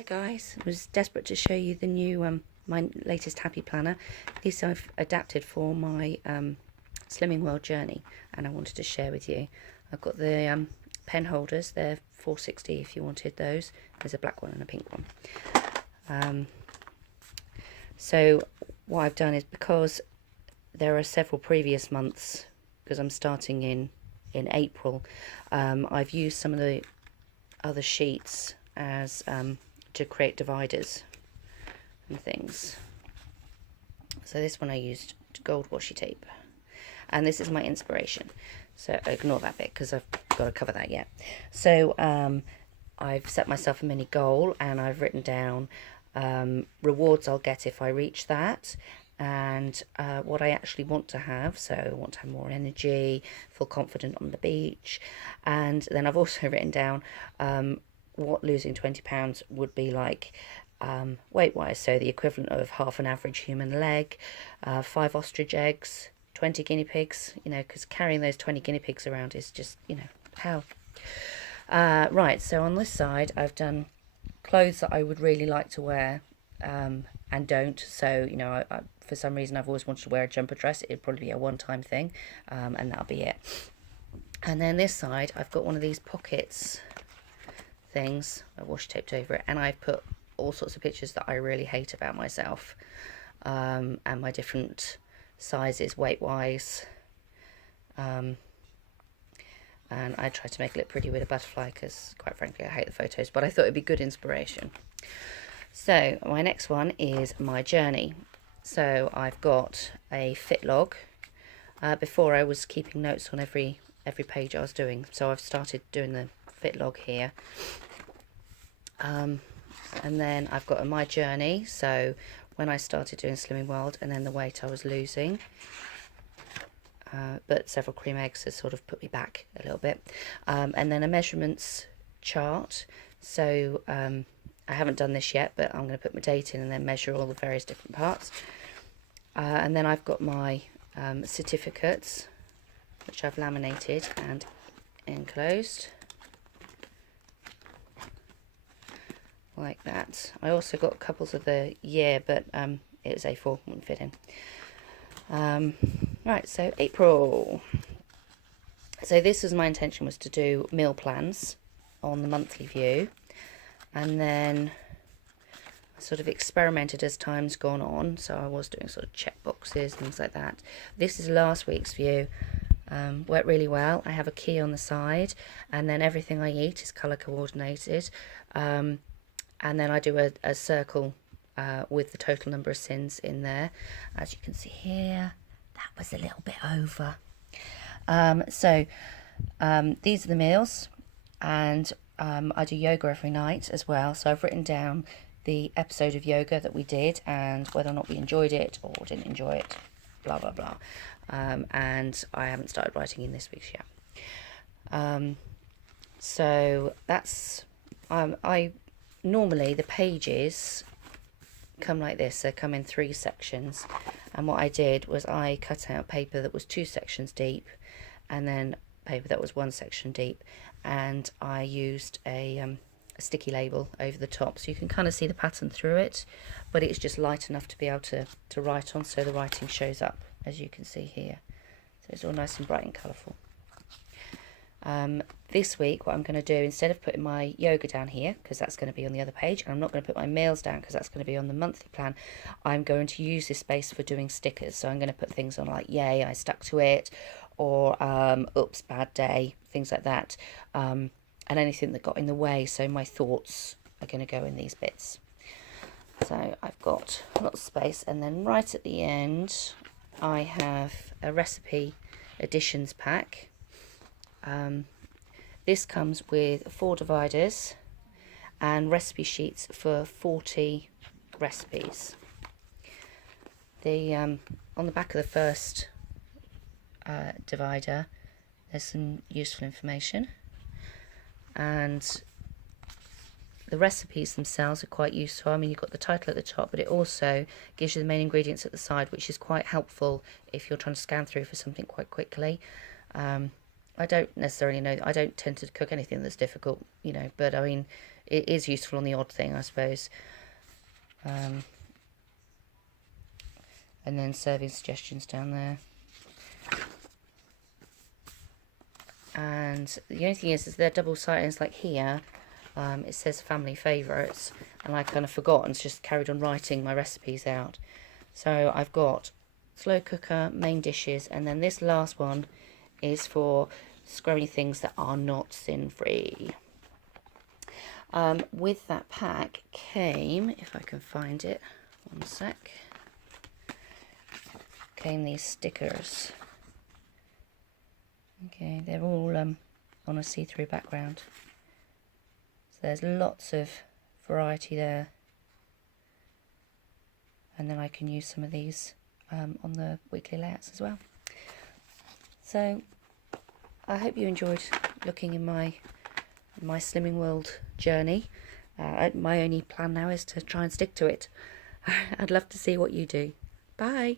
Hi guys, I was desperate to show you the new my latest happy planner. This I've adapted for my Slimming World journey, and I wanted to share with you. I've got the pen holders, they're 460 if you wanted those. There's a black one and a pink one. So what I've done is, because there are several previous months, because I'm starting in April, I've used some of the other sheets as to create dividers and things. So this one I used gold washi tape, and this is my inspiration, so ignore that bit because I've got to cover that yet. So I've set myself a mini goal, and I've written down rewards I'll get if I reach that, and what I actually want to have. So I want to have more energy, feel confident on the beach, and then I've also written down what losing 20 pounds would be like weight wise, so the equivalent of half an average human leg, 5 ostrich eggs, 20 guinea pigs, because carrying those 20 guinea pigs around is just, hell. Right, so on this side I've done clothes that I would really like to wear and don't. So I, for some reason I've always wanted to wear a jumper dress. It'd probably be a one-time thing, and that'll be it. And then this side I've got one of these pockets things, I washi taped over it, and I've put all sorts of pictures that I really hate about myself, and my different sizes weight wise, and I tried to make it look pretty with a butterfly because quite frankly I hate the photos, but I thought it'd be good inspiration. So my next one is my journey. So I've got a fit log. Before I was keeping notes on every page I was doing, so I've started doing the fit log here, and then I've got my journey, so when I started doing Slimming World, and then the weight I was losing, but several cream eggs has sort of put me back a little bit, and then a measurements chart. So I haven't done this yet, but I'm going to put my date in and then measure all the various different parts, and then I've got my certificates, which I've laminated and enclosed like that. I also got couples of the year, but it was A4, wouldn't fit in. Right, so April. So this was my intention, was to do meal plans on the monthly view, and then I sort of experimented as time's gone on. So I was doing sort of check boxes, things like that. This is last week's view. Worked really well. I have a key on the side, and then everything I eat is colour coordinated, and then I do a circle with the total number of sins in there. As you can see here, that was a little bit over. So these are the meals, and I do yoga every night as well. So I've written down the episode of yoga that we did and whether or not we enjoyed it or didn't enjoy it, blah blah blah. And I haven't started writing in this week's yet. So that's I normally the pages come like this. They come in 3 sections, and what I did was I cut out paper that was 2 sections deep, and then paper that was 1 section deep, and I used a sticky label over the top, so you can kind of see the pattern through it, but it's just light enough to be able to write on, so the writing shows up, as you can see here. So it's all nice and bright and colourful. This week what I'm going to do, instead of putting my yoga down here, because that's going to be on the other page, and I'm not going to put my meals down because that's going to be on the monthly plan, I'm going to use this space for doing stickers. So I'm going to put things on like, yay, I stuck to it, or oops, bad day, things like that, and anything that got in the way. So my thoughts are going to go in these bits. So I've got lots of space, and then right at the end I have a recipe additions pack. This comes with 4 dividers and recipe sheets for 40 recipes. The on the back of the first divider there's some useful information, and the recipes themselves are quite useful. I mean, you've got the title at the top, but it also gives you the main ingredients at the side, which is quite helpful if you're trying to scan through for something quite quickly. I don't necessarily know, I don't tend to cook anything that's difficult, but I mean, it is useful on the odd thing, I suppose. And then serving suggestions down there. And the only thing is they're double-sided. It's like here, it says family favourites, and I kind of forgot and just carried on writing my recipes out. So I've got slow cooker, main dishes, and then this last one is for scrummy things that are not sin-free. With that pack came, if I can find it, one sec, came these stickers. Okay, they're all on a see-through background. So there's lots of variety there. And then I can use some of these on the weekly layouts as well. So I hope you enjoyed looking in my Slimming World journey. My only plan now is to try and stick to it. I'd love to see what you do. Bye.